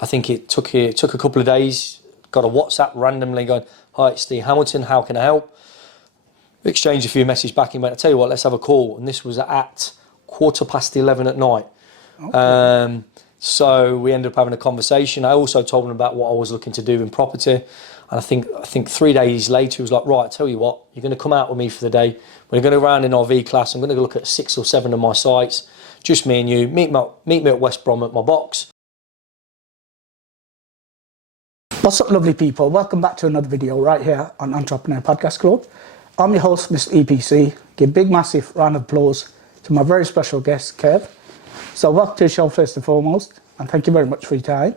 I think it took a couple of days. Got a WhatsApp randomly going, "Hi, it's Steve Hamilton. How can I help?" Exchanged a few messages back and went, "I tell you what, let's have a call." And this was at 11:15 at night. Okay. So we ended up having a conversation. I also told him about what I was looking to do in property. And I think 3 days later, he was like, "Right, I tell you what, you're going to come out with me for the day. We're going to go around in RV class. I'm going to go look at 6 or 7 of my sites. Just me and you. Meet me at West Brom at my box." What's up, lovely people? Welcome back to another video right here on Entrepreneur Podcast Club. I'm your host, Mr. EPC. Give big, massive round of applause to my very special guest, Kev. So welcome to the show first and foremost, and thank you very much for your time.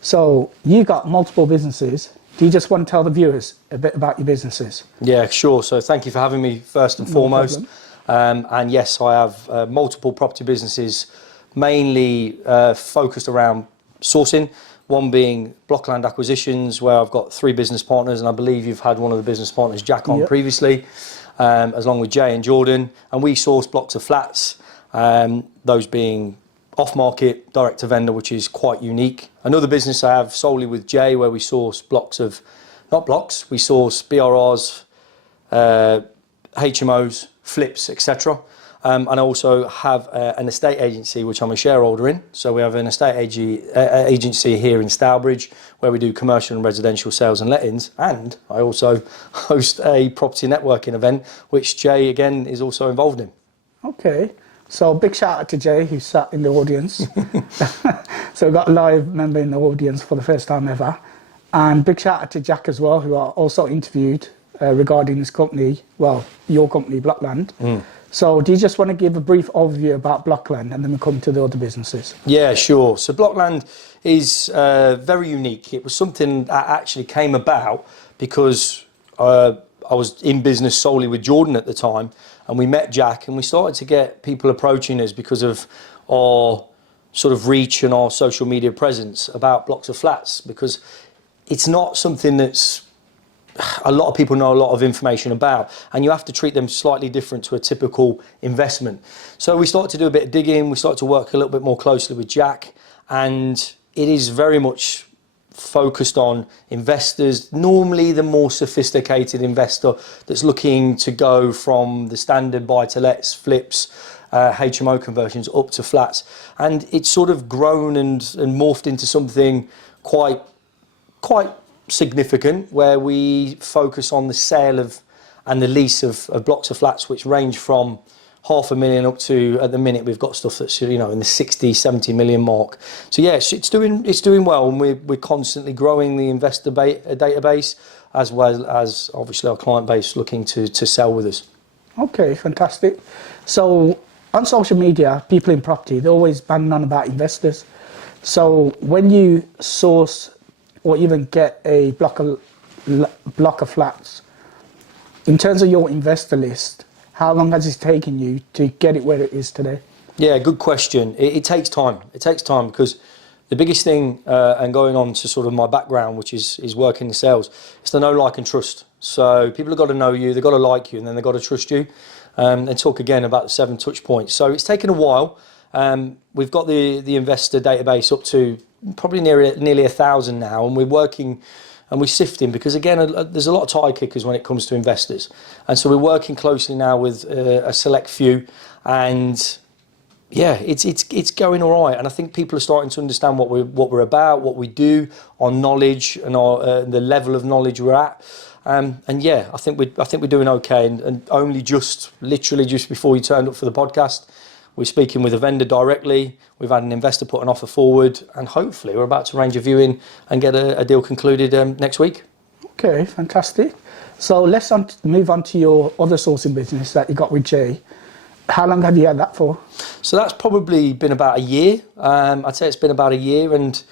So you got multiple businesses. Do you just want to tell the viewers a bit about your businesses? Yeah, sure. So thank you for having me first and foremost. And yes, I have multiple property businesses, mainly focused around sourcing. One being block land acquisitions, where I've got 3 business partners, and I believe you've had one of the business partners, Jack, on previously, along with Jay and Jordan. And we source blocks of flats, those being off-market, direct to vendor, which is quite unique. Another business I have solely with Jay, where we source blocks of, not blocks, we source BRRs, HMOs, flips, etc. And I also have an estate agency, which I'm a shareholder in. So we have an estate agency here in Stourbridge, where we do commercial and residential sales and lettings. And I also host a property networking event, which Jay, again, is also involved in. Okay. So big shout out to Jay, who sat in the audience. So we've got a live member in the audience for the first time ever. And big shout out to Jack as well, who I also interviewed regarding his company, well, your company, Blockland. So do you just want to give a brief overview about Blockland, and then we'll come to the other businesses? Yeah, sure. So Blockland is very unique. It was something that actually came about because I was in business solely with Jordan at the time, and we met Jack, and we started to get people approaching us because of our sort of reach and our social media presence about blocks of flats, because it's not something that's a lot of people know a lot of information about, and you have to treat them slightly different to a typical investment. So we started to do a bit of digging, we started to work a little bit more closely with Jack, and it is very much focused on investors, normally the more sophisticated investor that's looking to go from the standard buy-to-lets, flips, HMO conversions up to flats. And it's sort of grown and morphed into something quite significant, where we focus on the sale of and the lease of blocks of flats, which range from $500,000 up to, at the minute, we've got stuff that's, you know, in the 60-70 million mark. So yes, it's doing well, and we're constantly growing the investor database, as well as obviously our client base looking to sell with us. Okay, fantastic. So on social media, people in property, they're always banging on about investors. So when you source or even get a block of flats, in terms of your investor list, how long has it taken you to get it where it is today? Yeah, good question. It takes time. It takes time, because the biggest thing, and going on to sort of my background, which is working in sales, is to know, like, and trust. So people have got to know you, they've got to like you, and then they've got to trust you. And talk again about the 7 touch points. So it's taken a while. We've got the investor database up to probably nearly 1,000 now, and we're working and we're sifting, because again, there's a lot of tire kickers when it comes to investors, and so we're working closely now with a select few, and yeah, it's going all right. And I think people are starting to understand what we're about, what we do, our knowledge, and our the level of knowledge we're at. And yeah, I think we're doing okay. And only literally just before you turned up for the podcast, we're speaking with a vendor directly. We've had an investor put an offer forward, and hopefully we're about to arrange a viewing and get a deal concluded next week. Okay, fantastic. So let's move on to your other sourcing business that you got with Jay. How long have you had that for? So that's probably been about a year. I'd say it's been about a year, and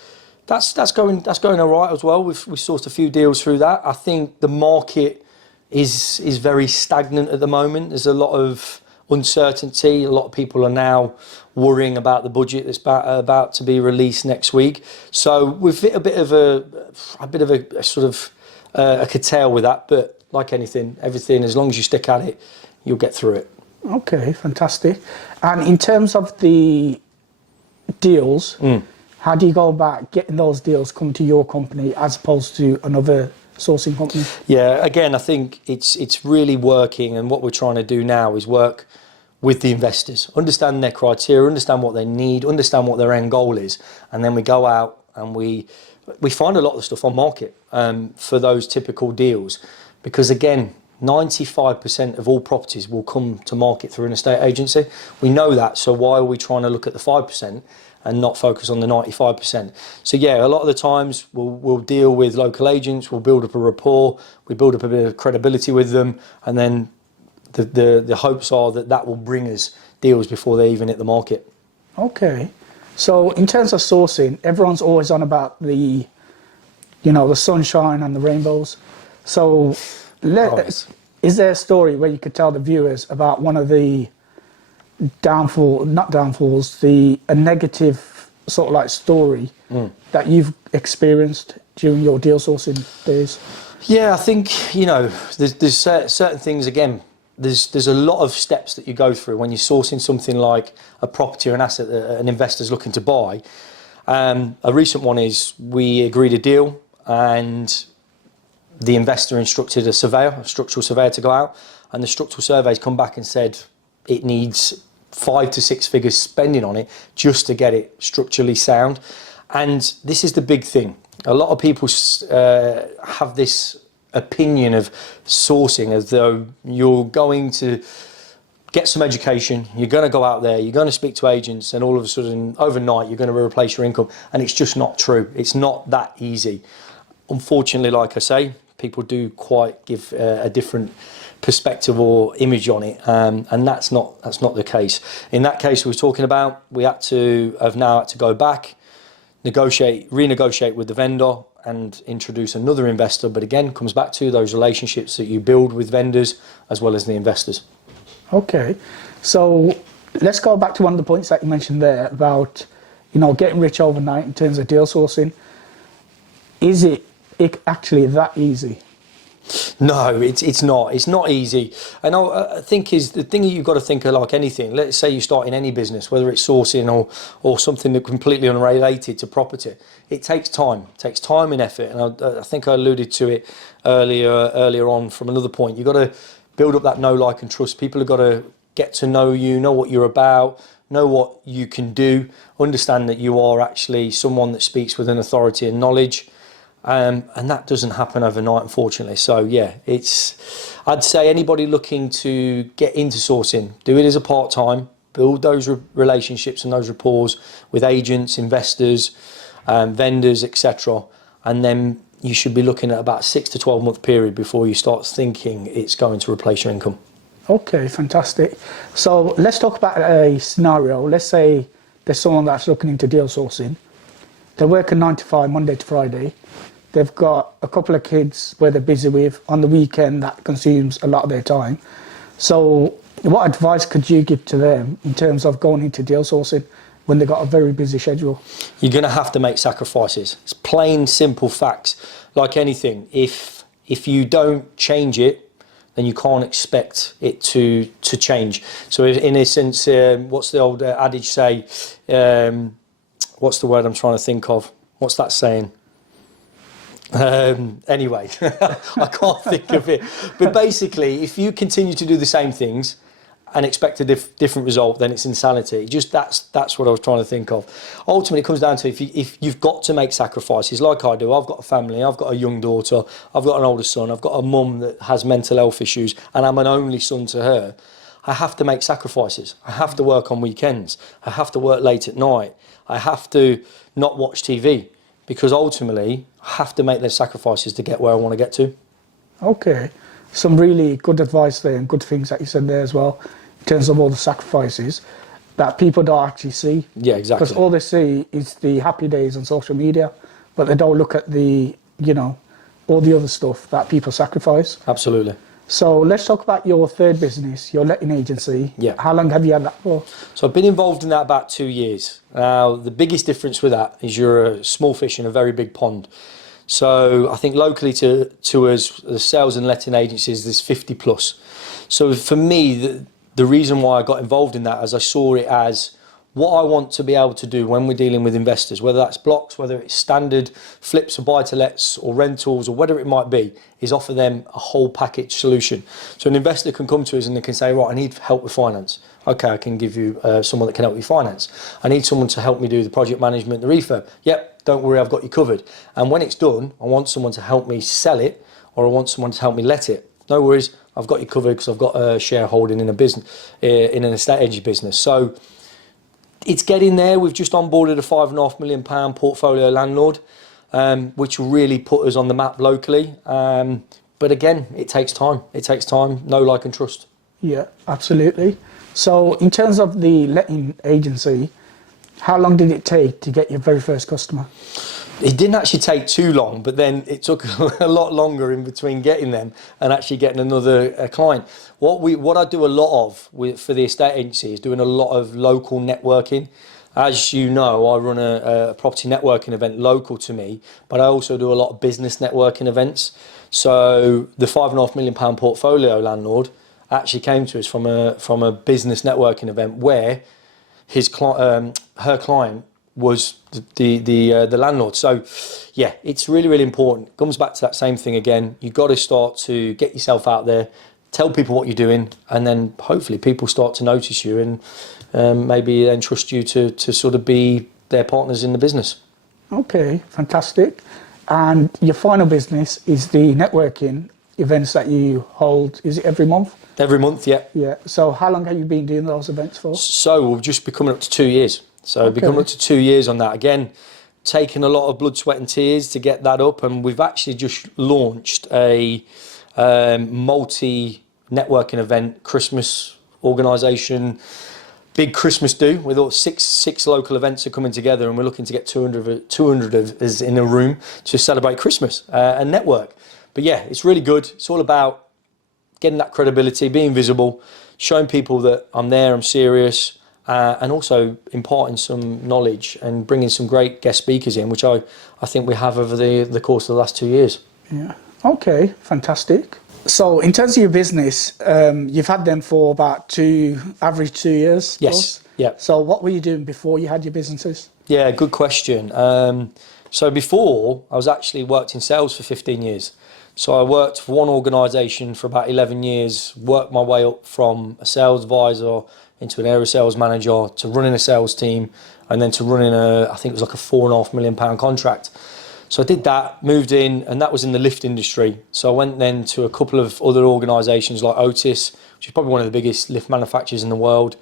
that's going all right as well. We've sourced a few deals through that. I think the market is very stagnant at the moment. There's a lot of uncertainty. A lot of people are now worrying about the budget that's about to be released next week. So we've hit a bit of a sort of a curtail with that. But like anything, everything, as long as you stick at it, you'll get through it. Okay, fantastic. And in terms of the deals, How do you go about getting those deals come to your company as opposed to another sourcing company? Yeah, again, I think it's really working, and what we're trying to do now is work with the investors, understand their criteria, understand what they need, understand what their end goal is, and then we go out and we find a lot of stuff on market for those typical deals, because again, 95% of all properties will come to market through an estate agency. We know that, so why are we trying to look at the 5% and not focus on the 95%? So yeah, a lot of the times we'll deal with local agents, we'll build up a rapport, we build up a bit of credibility with them, and then the hopes are that will bring us deals before they even hit the market. Okay. So in terms of sourcing, everyone's always on about the sunshine and the rainbows. So is there a story where you could tell the viewers about one of the a negative sort of like story that you've experienced during your deal sourcing days? Yeah, I think, there's certain things, again, there's a lot of steps that you go through when you're sourcing something like a property or an asset that an investor's looking to buy. A recent one is we agreed a deal and the investor instructed a structural surveyor to go out, and the structural survey's come back and said it needs 5 to 6 figures spending on it just to get it structurally sound. And this is the big thing. A lot of people have this opinion of sourcing as though you're going to get some education, you're going to go out there, you're going to speak to agents, and all of a sudden overnight you're going to replace your income. And it's just not true. It's not that easy. Unfortunately, like I say, people do quite give a different perspective or image on it, and that's not the case. In that case we were talking about, we have now had to go back, renegotiate with the vendor and introduce another investor, but again, comes back to those relationships that you build with vendors as well as the investors. Okay, so let's go back to one of the points that you mentioned there about getting rich overnight in terms of deal sourcing. Is it actually that easy? No, it's not. It's not easy. And I think is the thing that you've got to think of, like anything. Let's say you start in any business, whether it's sourcing or something that completely unrelated to property. It takes time. It takes time and effort. And I think I alluded to it earlier on from another point. You've got to build up that know, like, and trust. People have got to get to know you, know what you're about, know what you can do, understand that you are actually someone that speaks with an authority and knowledge. And that doesn't happen overnight, unfortunately. So yeah, I'd say anybody looking to get into sourcing, do it as a part-time, build those relationships and those rapports with agents, investors, vendors, etc. And then you should be looking at about 6 to 12 month period before you start thinking it's going to replace your income. Okay, fantastic. So let's talk about a scenario. Let's say there's someone that's looking into deal sourcing. They're working 9 to 5, Monday to Friday. They've got a couple of kids where they're busy with. On the weekend, that consumes a lot of their time. So what advice could you give to them in terms of going into deal sourcing when they've got a very busy schedule? You're going to have to make sacrifices. It's plain, simple facts. Like anything, if you don't change it, then you can't expect it to change. So in a sense, what's the old adage say? What's the word I'm trying to think of? What's that saying? Anyway, I can't think of it. But basically, if you continue to do the same things and expect a different result, then it's insanity. Just that's what I was trying to think of. Ultimately, it comes down to if you've got to make sacrifices, like I do. I've got a family, I've got a young daughter, I've got an older son, I've got a mum that has mental health issues, and I'm an only son to her. I have to make sacrifices. I have to work on weekends. I have to work late at night. I have to not watch TV. Because ultimately, I have to make those sacrifices to get where I want to get to. Okay. Some really good advice there and good things that you said there as well, in terms of all the sacrifices that people don't actually see. Yeah, exactly. Because all they see is the happy days on social media, but they don't look at the, all the other stuff that people sacrifice. Absolutely. So let's talk about your third business, your letting agency. Yeah. How long have you had that for? So I've been involved in that about 2 years. Now, the biggest difference with that is you're a small fish in a very big pond. So I think locally to us, the sales and letting agencies, there's 50 plus. So for me, the reason why I got involved in that is I saw it as what I want to be able to do when we're dealing with investors, whether that's blocks, whether it's standard flips or buy-to-lets or rentals or whatever it might be, is offer them a whole package solution. So an investor can come to us and they can say, right, I need help with finance. Okay, I can give you someone that can help you finance. I need someone to help me do the project management, the refurb. Yep, don't worry, I've got you covered. And when it's done, I want someone to help me sell it, or I want someone to help me let it. No worries, I've got you covered because I've got a shareholding in a business, in an estate agent business. So it's getting there. We've just onboarded a £5.5 million portfolio landlord, which will really put us on the map locally. But again, it takes time. It takes time. Know, like, and trust. Yeah, absolutely. So in terms of the letting agency, how long did it take to get your very first customer? It didn't actually take too long, but then it took a lot longer in between getting them and actually getting another client. What I do a lot of for the estate agency is doing a lot of local networking. As you know, I run a property networking event local to me, but I also do a lot of business networking events. So the £5.5 million portfolio landlord actually came to us from a business networking event where her client was the landlord. So yeah, it's really, really important. It comes back to that same thing again. You've got to start to get yourself out there, tell people what you're doing, and then hopefully people start to notice you and maybe then trust you to sort of be their partners in the business. Okay, fantastic. And your final business is the networking events that you hold. Is it every month? Every month, yeah. Yeah. So how long have you been doing those events for? So we've just been coming up to 2 years. So Okay. becoming up to 2 years on that. Again, taking a lot of blood, sweat and tears to get that up. And we've actually just launched a multi-networking event, Christmas organisation, big Christmas do, with all six local events are coming together, and we're looking to get 200 of us in a room to celebrate Christmas and network. But yeah, it's really good. It's all about getting that credibility, being visible, showing people that I'm there, I'm serious, and also imparting some knowledge and bringing some great guest speakers in, which I think we have over the course of the last 2 years. Yeah. Okay, fantastic. So in terms of your business, you've had them for about average 2 years? Yes, plus? yeah. So what were you doing before you had your businesses? Yeah, good question. So before, I was actually worked in sales for 15 years. So I worked for one organisation for about 11 years, worked my way up from a sales advisor into an area sales manager to running a sales team, and then to running I think it was like a £4.5 million contract. So I did that, moved in, and that was in the lift industry. So I went then to a couple of other organisations like Otis, which is probably one of the biggest lift manufacturers in the world,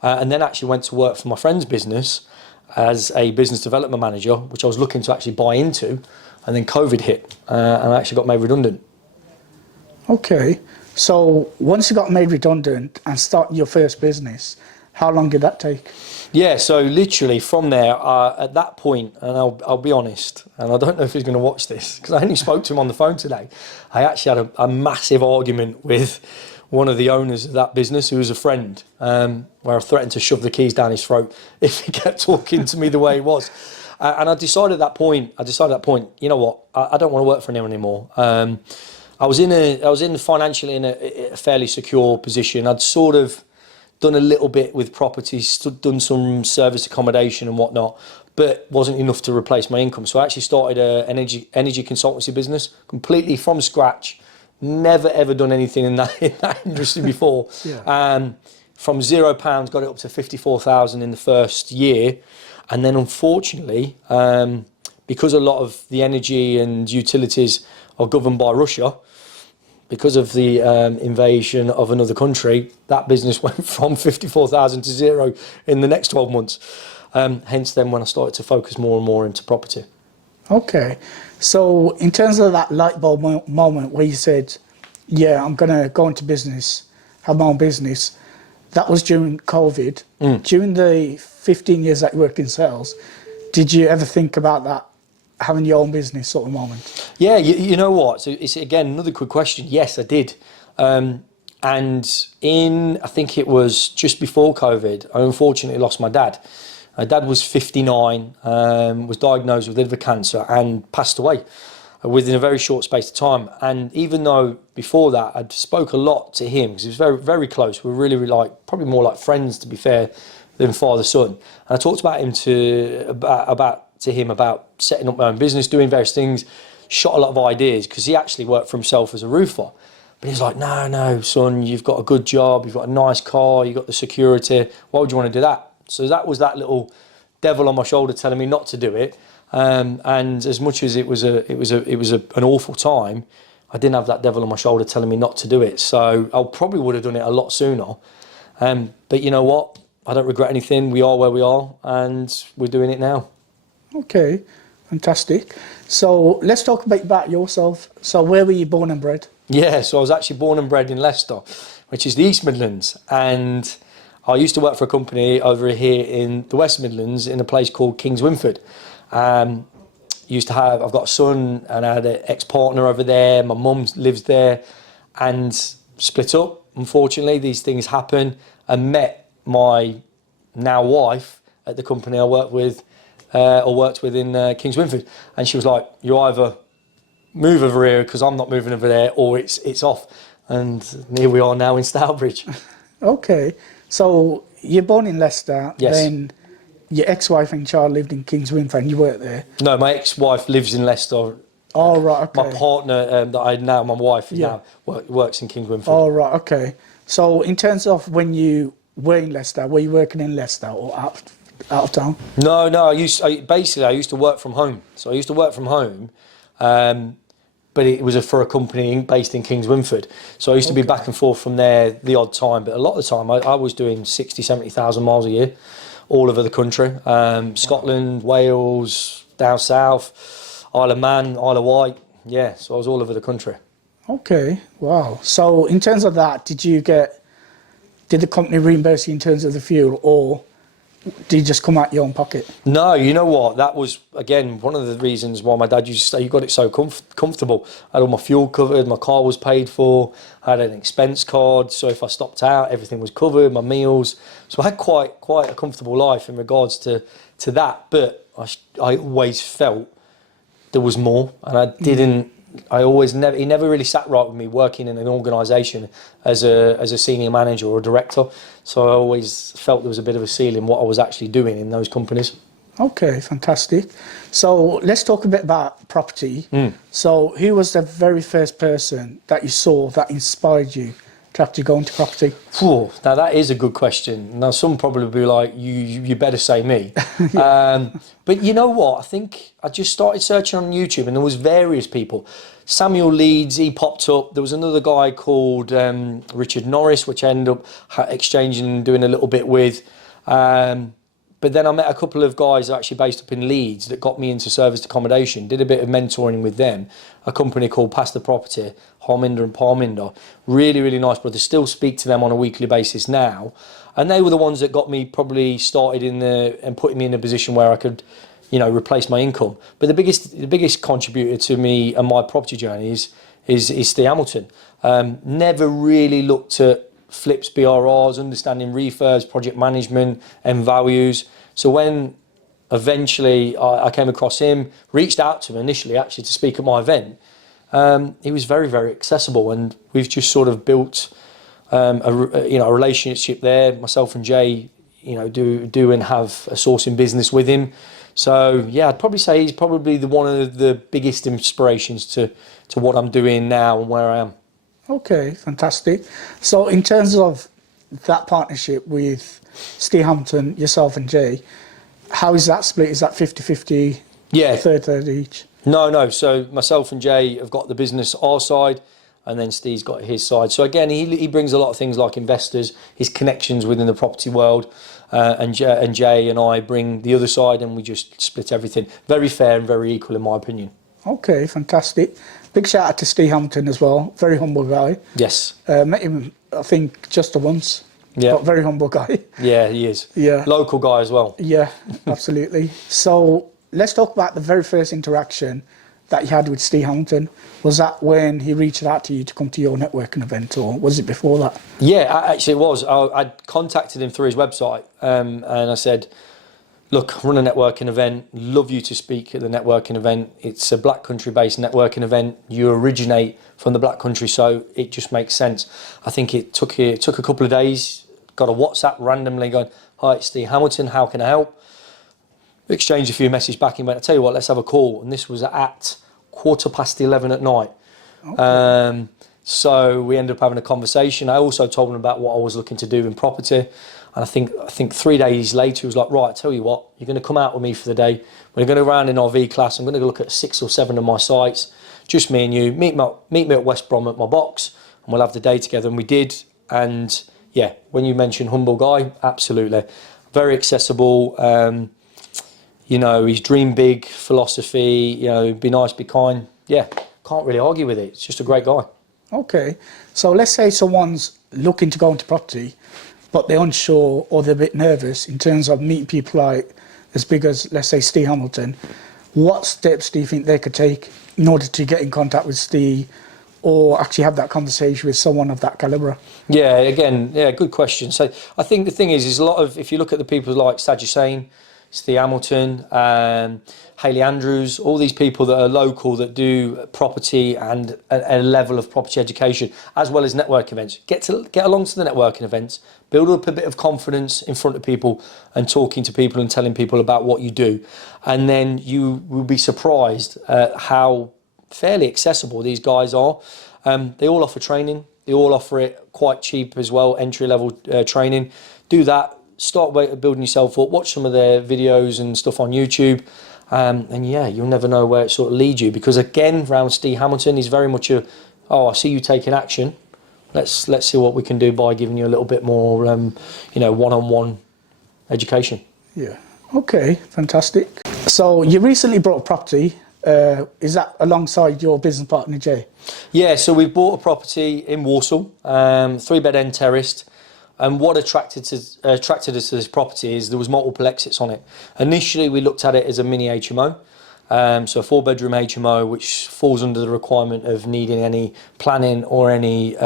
and then actually went to work for my friend's business as a business development manager, which I was looking to actually buy into, and then COVID hit, and I actually got made redundant. Okay, so once you got made redundant and started your first business, how long did that take? Yeah, so literally from there, at that point, and I'll be honest, and I don't know if he's going to watch this, because I only spoke to him on the phone today. I actually had a massive argument with one of the owners of that business, who was a friend, where I threatened to shove the keys down his throat if he kept talking to me the way he was. And I decided at that point, you know what, I don't want to work for him anymore. I was financially in a fairly secure position. I'd sort of done a little bit with properties, done some service accommodation and whatnot, but wasn't enough to replace my income. So I actually started an energy consultancy business completely from scratch. Never ever done anything in that industry before. Yeah. From £0 got it up to 54,000 in the first year, and then unfortunately, because a lot of the energy and utilities are governed by Russia, because of the invasion of another country, that business went from 54,000 to zero in the next 12 months. Hence then when I started to focus more and more into property. Okay, so in terms of that light bulb moment where you said, yeah, I'm going to go into business, have my own business, that was during COVID. During the 15 years that you worked in sales, did you ever think about that, having your own business sort of moment? Yeah, you know what? So it's again another quick question. Yes, I did. And I think it was just before COVID, I unfortunately lost my dad. My dad was 59, was diagnosed with liver cancer and passed away within a very short space of time. And even though before that I'd spoke a lot to him, because he was very, very close. We were really, really probably more like friends, to be fair, than father-son. And I talked about him to him about setting up my own business, doing various things, shot a lot of ideas, because he actually worked for himself as a roofer. But he's like, no, son, you've got a good job, you've got a nice car, you've got the security. Why would you want to do that? So that was that little devil on my shoulder telling me not to do it. And as much as it was an awful time, I didn't have that devil on my shoulder telling me not to do it. So I probably would have done it a lot sooner. But you know what? I don't regret anything. We are where we are, and we're doing it now. Okay, fantastic. So let's talk a bit about yourself. So where were you born and bred? Yeah, so I was actually born and bred in Leicester, which is the East Midlands. And I used to work for a company over here in the West Midlands in a place called Kings Winford. I've got a son, and I had an ex-partner over there. My mum lives there, and split up. Unfortunately, these things happen. And met my now wife at the company I worked with in Kings Winford, and she was like, "You either move over here because I'm not moving over there, or it's off." And here we are now in Stourbridge. Okay, so you're born in Leicester. Yes. Then your ex-wife and child lived in Kings Winford, and you worked there. No, my ex-wife lives in Leicester. Oh right, okay. My partner my wife now works in Kings Winford. Oh right, okay. So in terms of when you were in Leicester, were you working in Leicester or out of town? No, I used to work from home. So I used to work from home, but it was for a company based in Kings Winford. So I used to be back and forth from there the odd time, but a lot of the time I was doing 60, 70,000 miles a year, all over the country. Scotland, Wales, down south, Isle of Man, Isle of Wight. Yeah, so I was all over the country. Okay, wow. So in terms of that, did the company reimburse you in terms of the fuel, or did you just come out your own pocket? No, you know what? That was, again, one of the reasons why my dad used to say, "You got it so comfortable." I had all my fuel covered, my car was paid for, I had an expense card, so if I stopped out, everything was covered, my meals. So I had quite a comfortable life in regards to that, but I always felt there was more, and he never really sat right with me working in an organisation as a senior manager or a director. So I always felt there was a bit of a ceiling what I was actually doing in those companies. Okay, fantastic. So let's talk a bit about property. So who was the very first person that you saw that inspired you to actually go into property? Now that is a good question. Now some probably be like, you better say me. But you know what? I think I just started searching on YouTube, and there was various people. Samuel Leeds, he popped up. There was another guy called Richard Norris, which I ended up exchanging and doing a little bit with. But then I met a couple of guys actually based up in Leeds that got me into serviced accommodation, did a bit of mentoring with them, a company called Past the Property, Harminder and Parminder. Really, really nice brothers. Still speak to them on a weekly basis now. And they were the ones that got me probably started and putting me in a position where I could, replace my income. But the biggest contributor to me and my property journey is Steve Hamilton. Never really looked at flips, BRRs, understanding refurbs, project management and values. So when eventually I came across him, reached out to him initially actually to speak at my event, he was very, very accessible, and we've just sort of built a relationship there. Myself and Jay, do and have a sourcing business with him. So yeah, I'd probably say he's probably one of the biggest inspirations to what I'm doing now and where I am. Okay, fantastic. So in terms of that partnership with Steve Hampton, yourself and Jay, how is that split? Is that 50-50? Yeah. Third each? No. So myself and Jay have got the business our side, and then Steve's got his side. So again, he brings a lot of things like investors, his connections within the property world, and Jay and I bring the other side, and we just split everything. Very fair and very equal in my opinion. Okay, fantastic. Big shout out to Steve Hampton as well. Very humble guy. Yes. Met him, I think, just once. Yeah. But very humble guy. Yeah, he is. Yeah. Local guy as well. Yeah, absolutely. So let's talk about the very first interaction that you had with Steve Hamilton. Was that when he reached out to you to come to your networking event, or was it before that? Yeah, actually it was. I contacted him through his website, and I said, "Look, I run a networking event. Love you to speak at the networking event. It's a Black Country-based networking event. You originate from the Black Country, so it just makes sense." I think it took a couple of days. Got a WhatsApp randomly going, Hi, it's Steve Hamilton, how can I help? Exchanged a few messages back and went, I tell you what, let's have a call. And this was at 11:15 at night. Okay. So we ended up having a conversation. I also told him about what I was looking to do in property. And I think 3 days later, he was like, right, I tell you what, you're going to come out with me for the day. We're going to go around in RV class. I'm going to go look at 6 or 7 of my sites. Just me and you. Meet me at West Brom at my box, and we'll have the day together. And we did. And yeah, when you mention humble guy, absolutely. Very accessible. You know, he's dream big, philosophy, you know, be nice, be kind. Yeah, can't really argue with it. It's just a great guy. Okay. So let's say someone's looking to go into property, but they're unsure or they're a bit nervous in terms of meeting people like as big as, let's say, Steve Hamilton. What steps do you think they could take in order to get in contact with Steve or actually have that conversation with someone of that calibre? Yeah, again, yeah, good question. So I think the thing is a lot of, if you look at the people like Sajid Hussain, Steve Hamilton, Hayley Andrews, all these people that are local that do property and a level of property education, as well as networking events. Get along to the networking events, build up a bit of confidence in front of people and talking to people and telling people about what you do. And then you will be surprised at how fairly accessible these guys are. They all offer training. They all offer it quite cheap as well, entry-level training. Do that. Start building yourself up, watch some of their videos and stuff on YouTube, and yeah, you'll never know where it sort of leads you, because again, around Steve Hamilton, he's very much I see you taking action, let's see what we can do by giving you a little bit more, you know, one-on-one education. Yeah, okay, fantastic. So you recently bought a property, is that alongside your business partner, Jay? Yeah, so we bought a property in Walsall, 3-bed end terraced. And what attracted us to this property is there was multiple exits on it. Initially, we looked at it as a mini HMO, so a 4-bedroom HMO, which falls under the requirement of needing any planning or any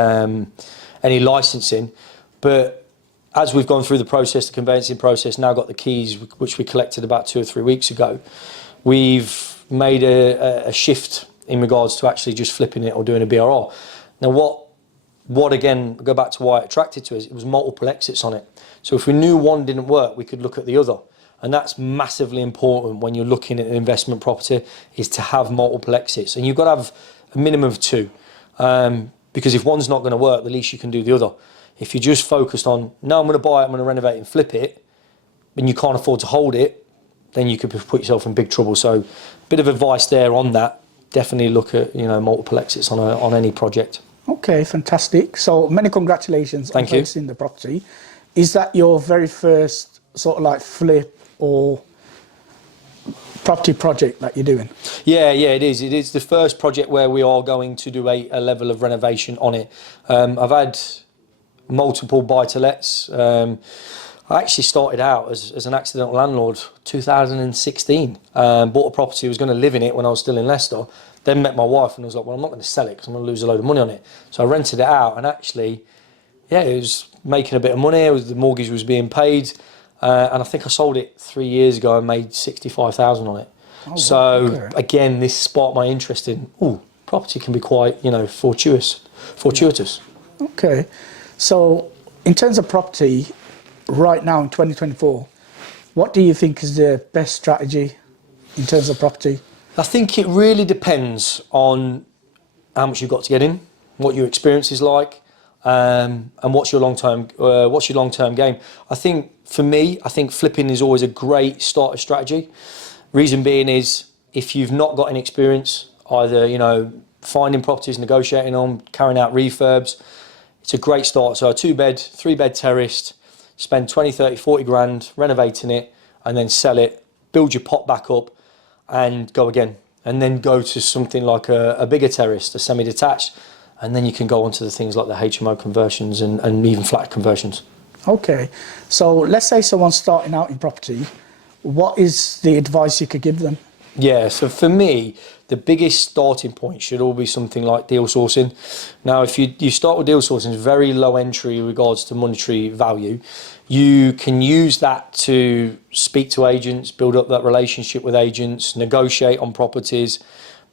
licensing. But as we've gone through the process, the conveyancing process, now got the keys, which we collected about 2 or 3 weeks ago, we've made a shift in regards to actually just flipping it or doing a BRR. Now, what again, go back to why it attracted to us, it was multiple exits on it. So if we knew one didn't work, we could look at the other. And that's massively important when you're looking at an investment property, is to have multiple exits. And you've got to have a minimum of 2. Because if one's not going to work, the least you can do the other. If you're just focused on, no, I'm going to buy it, I'm going to renovate and flip it, and you can't afford to hold it, then you could put yourself in big trouble. So a bit of advice there on that. Definitely look at, you know, multiple exits on any project. Okay, fantastic. So many congratulations on purchasing the property. Is that your very first sort of like flip or property project that you're doing? Yeah, it is. It is the first project where we are going to do a level of renovation on it. I've had multiple buy-to-lets. I actually started out as an accidental landlord 2016. Bought a property, was going to live in it when I was still in Leicester. Then met my wife and I was like, well, I'm not going to sell it because I'm going to lose a load of money on it. So I rented it out, and actually, yeah, it was making a bit of money. The mortgage was being paid. And I think I sold it 3 years ago and made 65,000 on it. Oh, so okay. Again, this sparked my interest in, property can be quite, you know, fortuitous. Yeah. Okay. So in terms of property, right now in 2024, what do you think is the best strategy in terms of property? I think it really depends on how much you've got to get in, what your experience is like, and what's your long-term game. I think for me, I think flipping is always a great starter strategy. Reason being is if you've not got any experience, either, you know, finding properties, negotiating on, carrying out refurbs, it's a great start. So a 2-bed, 3-bed terraced, spend 20, 30, 40 grand renovating it, and then sell it, build your pot back up, and go again, and then go to something like a bigger terrace, a semi-detached, and then you can go on to the things like the HMO conversions and even flat conversions. Okay, so let's say someone's starting out in property, what is the advice you could give them? Yeah, so for me, the biggest starting point should all be something like deal sourcing. Now, if you start with deal sourcing, it's very low entry in regards to monetary value. You can use that to speak to agents, build up that relationship with agents, negotiate on properties,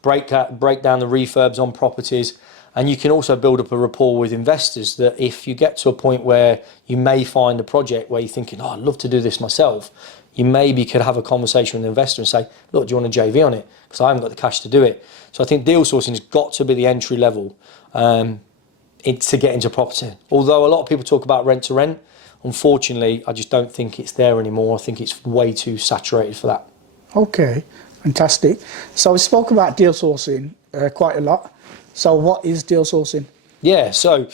break down the refurbs on properties, and you can also build up a rapport with investors that if you get to a point where you may find a project where you're thinking, oh, I'd love to do this myself, you maybe could have a conversation with an investor and say, look, do you want a JV on it? Because I haven't got the cash to do it. So I think deal sourcing has got to be the entry level to get into property. Although a lot of people talk about rent to rent, unfortunately, I just don't think it's there anymore. I think it's way too saturated for that. Okay, fantastic. So we spoke about deal sourcing quite a lot. So what is deal sourcing? Yeah, so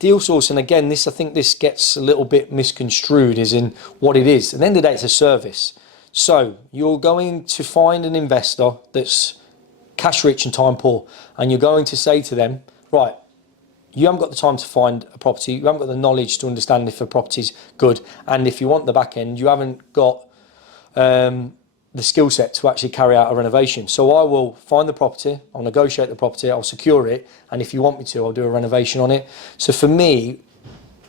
deal sourcing, again, I think this gets a little bit misconstrued as in what it is. At the end of the day, it's a service. So you're going to find an investor that's cash rich and time poor, and you're going to say to them, right, you haven't got the time to find a property, you haven't got the knowledge to understand if a property's good, and if you want the back end, you haven't got the skill set to actually carry out a renovation. So I will find the property, I'll negotiate the property, I'll secure it, and if you want me to, I'll do a renovation on it. So for me,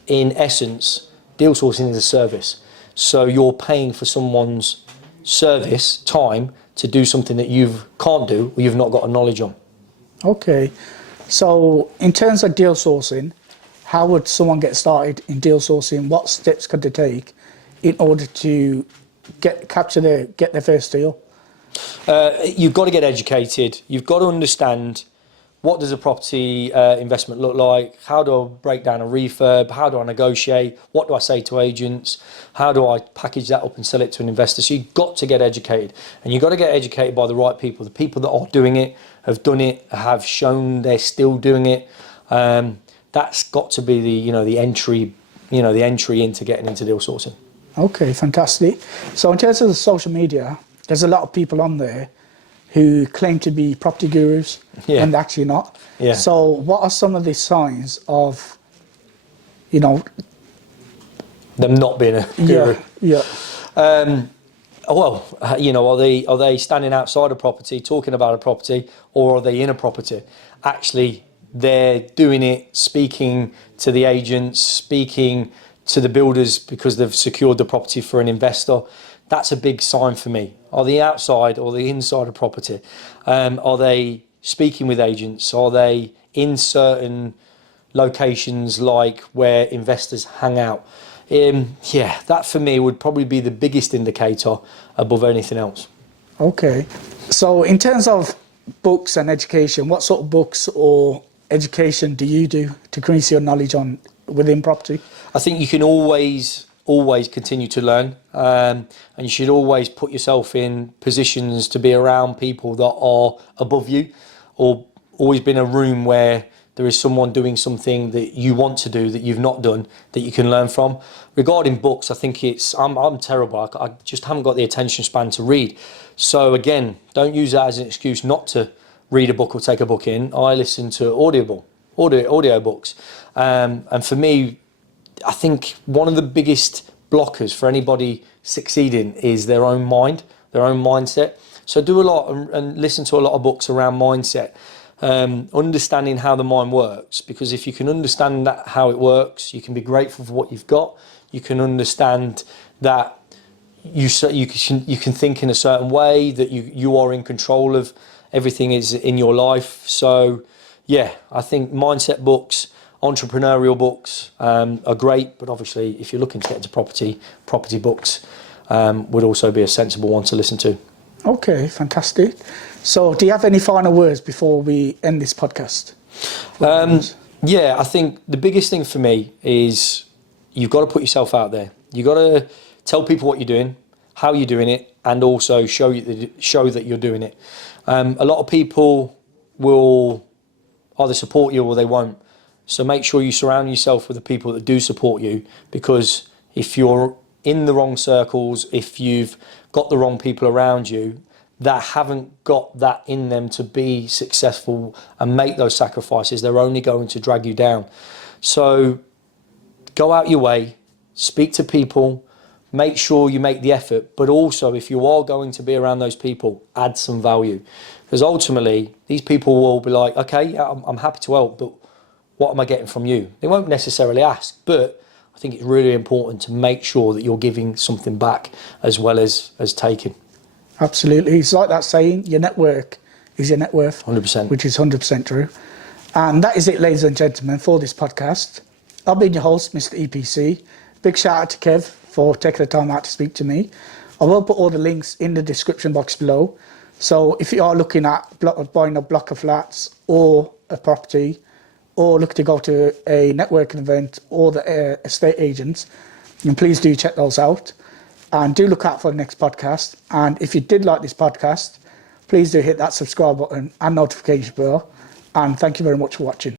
in essence, deal sourcing is a service. So you're paying for someone's service, time, to do something that you can't do or you've not got a knowledge on. Okay, so in terms of deal sourcing, how would someone get started in deal sourcing? What steps could they take in order to get their first deal? You've got to get educated. You've got to understand, what does a property investment look like? How do I break down a refurb? How do I negotiate? What do I say to agents? How do I package that up and sell it to an investor? So you've got to get educated, and you've got to get educated by the right people. The people that are doing it, have done it, have shown they're still doing it. That's got to be the entry into getting into deal sourcing. Okay, fantastic. So in terms of the social media, there's a lot of people on there who claim to be property gurus and actually not. Yeah. So what are some of the signs of, them not being a guru? Yeah. Are they standing outside a property, talking about a property, or are they in a property? Actually, they're doing it, speaking to the agents, speaking to the builders because they've secured the property for an investor. That's a big sign for me. Are they outside or the inside of property? Are they speaking with agents? Are they in certain locations like where investors hang out? That for me would probably be the biggest indicator above anything else. Okay. So in terms of books and education, what sort of books or education do you do to increase your knowledge within property? I think you can always continue to learn, and you should always put yourself in positions to be around people that are above you, or always be in a room where there is someone doing something that you want to do that you've not done that you can learn from. Regarding books, I think I'm terrible. I just haven't got the attention span to read. So again, don't use that as an excuse not to read a book or take a book in. I listen to audio books, and for me, I think one of the biggest blockers for anybody succeeding is their own mind, their own mindset. So do a lot and listen to a lot of books around mindset, understanding how the mind works, because if you can understand how it works, you can be grateful for what you've got. You can understand that you can think in a certain way, that you are in control of everything is in your life. So yeah, I think mindset books, entrepreneurial books are great, but obviously if you're looking to get into property books would also be a sensible one to listen to. Okay, fantastic. So do you have any final words before we end this podcast? I think the biggest thing for me is you've got to put yourself out there. You've got to tell people what you're doing, how you're doing it, and also show that you're doing it. A lot of people will either support you or they won't. So make sure you surround yourself with the people that do support you, because if you're in the wrong circles, if you've got the wrong people around you that haven't got that in them to be successful and make those sacrifices, they're only going to drag you down. So go out your way, speak to people, make sure you make the effort, but also if you are going to be around those people, add some value. Because ultimately, these people will be like, okay, I'm happy to help, but what am I getting from you? They won't necessarily ask, but I think it's really important to make sure that you're giving something back as well as taking. Absolutely. It's like that saying, your network is your net worth. 100%. Which is 100% true. And that is it, ladies and gentlemen, for this podcast. I've been your host, Mr. EPC. Big shout out to Kev for taking the time out to speak to me. I will put all the links in the description box below. So if you are looking at buying a block of flats or a property, or look to go to a networking event or the estate agents, then please do check those out. And do look out for the next podcast. And if you did like this podcast, please do hit that subscribe button and notification bell. And thank you very much for watching.